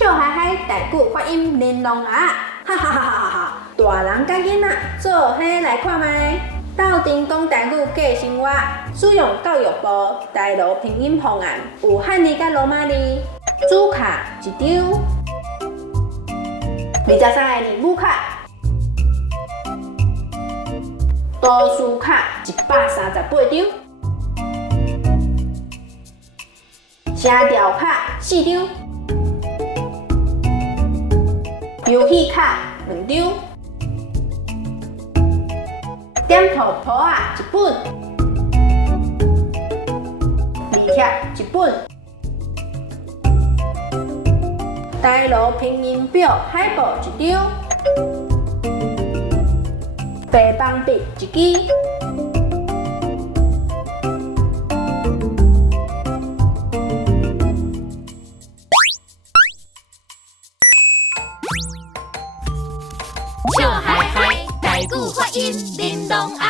笑嗨嗨，台语发音玲珑啊！哈哈哈哈哈！大人甲囡仔做伙来看麦，斗阵讲台语过生活，使用教育部台罗拼音方案，有汉字甲罗马字，主卡一张，23个字母卡，图书卡138张，声调卡4张。游戏卡2张，点图簿啊1本，字帖1本，台罗拼音表海报1张，白板笔1支。笑嗨嗨，台语发音玲珑啊！